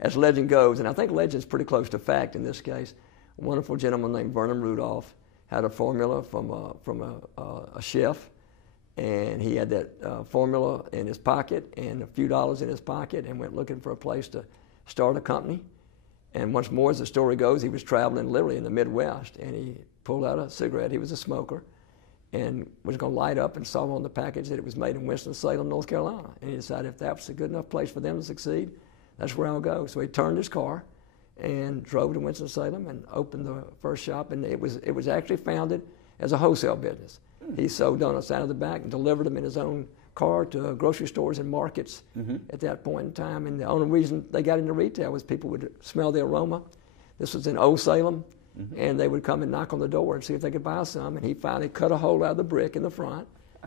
as legend goes, and I think legend's pretty close to fact in this case, a wonderful gentleman named Vernon Rudolph had a formula from a chef, and he had that formula in his pocket and a few dollars in his pocket and went looking for a place to start a company. And once more, as the story goes, he was traveling literally in the Midwest, and he pulled out a cigarette. He was a smoker, and was going to light up, and saw on the package that it was made in Winston-Salem, North Carolina. And he decided if that was a good enough place for them to succeed, that's where I'll go. So he turned his car and drove to Winston-Salem and opened the first shop. And it was actually founded as a wholesale business. He sold donuts out of the back and delivered them in his own car to grocery stores and markets at that point in time. And the only reason they got into retail was people would smell the aroma. This was in Old Salem. And they would come and knock on the door and see if they could buy some. And he finally cut a hole out of the brick in the front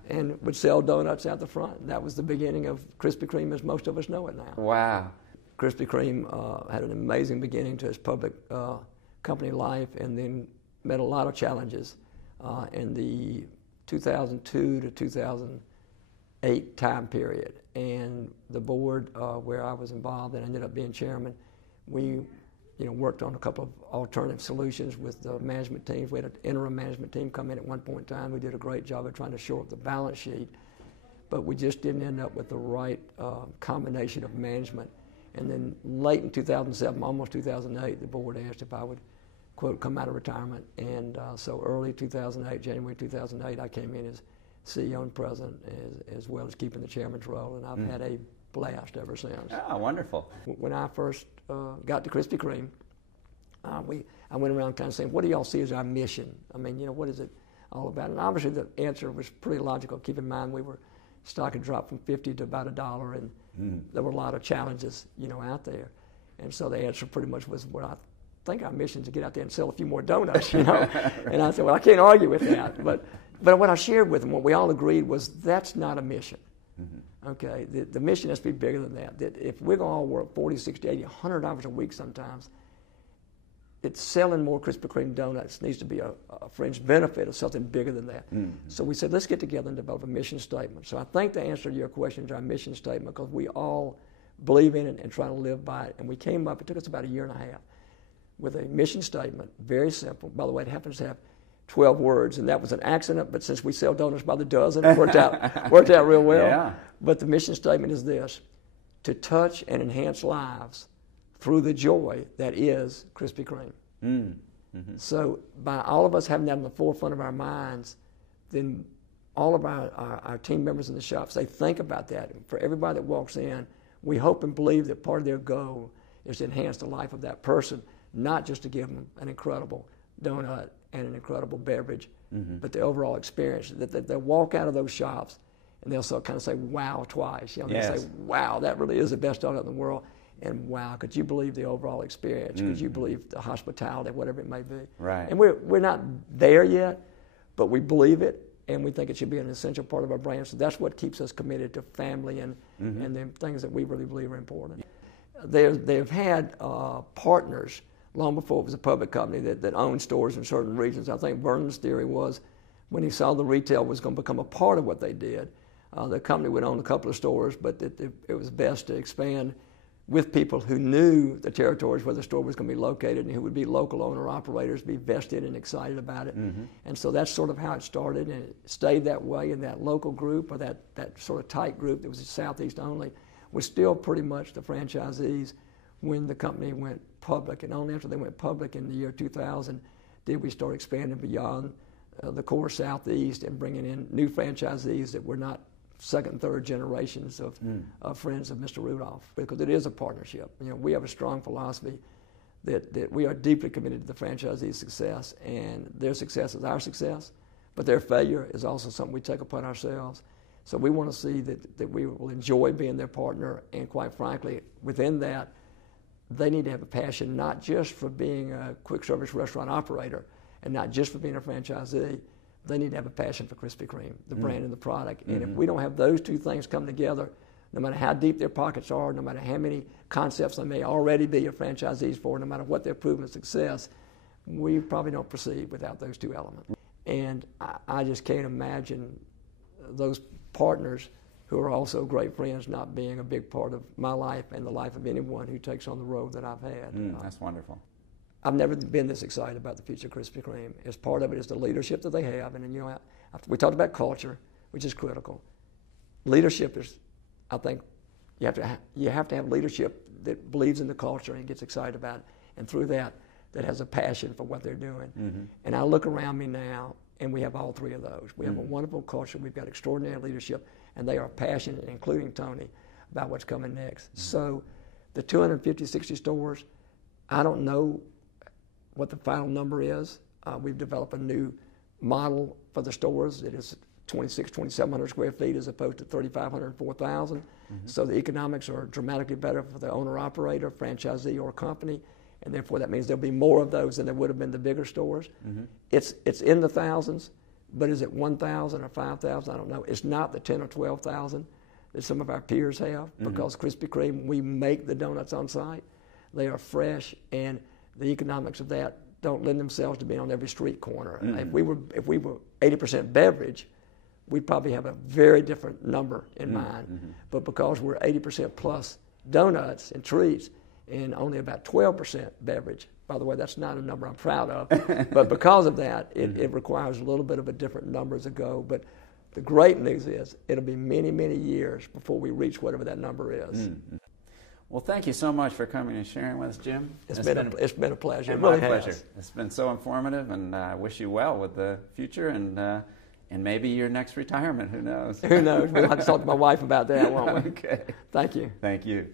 and would sell donuts out the front. And that was the beginning of Krispy Kreme as most of us know it now. Wow. Krispy Kreme had an amazing beginning to its public company life, and then met a lot of challenges in the 2002 to 2008 time period. And the board where I was involved and ended up being chairman, we worked on a couple of alternative solutions with the management teams. We had an interim management team come in at one point in time. We did a great job of trying to shore up the balance sheet, but we just didn't end up with the right combination of management. And then late in 2007, almost 2008, the board asked if I would, quote, come out of retirement. And so early 2008, January 2008, I came in as CEO and president, as well as keeping the chairman's role, and I've had a blast ever since. Oh, wonderful. When I first got to Krispy Kreme, I went around kind of saying, what do y'all see as our mission? I mean, what is it all about? And obviously the answer was pretty logical. Keep in mind, stock had dropped from 50 to about $1, and there were a lot of challenges, out there. And so the answer pretty much was, well, I think our mission is to get out there and sell a few more donuts, And I said, well, I can't argue with that. But what I shared with them, what we all agreed was, that's not a mission. Okay, the mission has to be bigger than that. That if we're going to all work 40, 60, 80, 100 hours a week sometimes, it's selling more Krispy Kreme donuts needs to be a fringe benefit of something bigger than that. So we said, let's get together and develop a mission statement. So I think the answer to your question is our mission statement, because we all believe in it and try to live by it. And we came up, it took us about a year and a half, with a mission statement, very simple. By the way, it happens to have 12 words, and that was an accident, but since we sell donuts by the dozen, it worked out real well. Yeah. But the mission statement is this: to touch and enhance lives through the joy that is Krispy Kreme. So by all of us having that in the forefront of our minds, then all of our team members in the shops, they think about that. And for everybody that walks in, we hope and believe that part of their goal is to enhance the life of that person, not just to give them an incredible donut and an incredible beverage, but the overall experience, that they'll walk out of those shops and they'll kind of say, wow, twice. They'll say, wow, that really is the best donut in the world. And wow, could you believe the overall experience? Could you believe the hospitality, whatever it may be? Right. And we're not there yet, but we believe it, and we think it should be an essential part of our brand. So that's what keeps us committed to family and the things that we really believe are important. They've had partners long before it was a public company that owned stores in certain regions. I think Vernon's theory was, when he saw the retail was going to become a part of what they did, the company would own a couple of stores, but it was best to expand with people who knew the territories where the store was going to be located and who would be local owner-operators, be vested and excited about it. And so that's sort of how it started, and it stayed that way. And that local group, or that sort of tight group that was Southeast only, was still pretty much the franchisees when the company went public. And only after they went public in the year 2000 did we start expanding beyond the core Southeast and bringing in new franchisees that were not second and third generations of friends of Mr. Rudolph, because it is a partnership. We have a strong philosophy that we are deeply committed to the franchisee's success, and their success is our success, but their failure is also something we take upon ourselves. So we want to see that we will enjoy being their partner, and quite frankly, within that, they need to have a passion not just for being a quick service restaurant operator and not just for being a franchisee. They need to have a passion for Krispy Kreme, the brand and the product. And if we don't have those two things come together, no matter how deep their pockets are, no matter how many concepts they may already be franchisees for, no matter what their proven success, we probably don't proceed without those two elements. And I just can't imagine those partners who are also great friends, not being a big part of my life and the life of anyone who takes on the road that I've had. That's wonderful. I've never been this excited about the future of Krispy Kreme. As part of it is the leadership that they have, and then, we talked about culture, which is critical. Leadership is, I think, you have to have leadership that believes in the culture and gets excited about it, and through that has a passion for what they're doing. And I look around me now, and we have all three of those. We have a wonderful culture, we've got extraordinary leadership, and they are passionate, including Tony, about what's coming next. So the 250, 60 stores, I don't know what the final number is. We've developed a new model for the stores that is 2,700 square feet as opposed to 3,500, 4,000. So the economics are dramatically better for the owner-operator, franchisee, or company, and therefore that means there'll be more of those than there would have been the bigger stores. It's in the thousands, but is it 1,000 or 5,000? I don't know. It's not the 10 or 12,000 that some of our peers have, because Krispy Kreme, we make the donuts on site. They are fresh, and the economics of that don't lend themselves to being on every street corner. If we were 80% beverage, we'd probably have a very different number in mind. But because we're 80% plus donuts and treats and only about 12% beverage, by the way, that's not a number I'm proud of, but because of that, it requires a little bit of a different number as a go. But the great news is it'll be many, many years before we reach whatever that number is. Well, thank you so much for coming and sharing with us, Jim. It's been a pleasure. And my pleasure. It's been so informative, and I wish you well with the future and maybe your next retirement. Who knows? Who knows? We'll have to talk to my wife about that, won't we? Okay. Thank you. Thank you.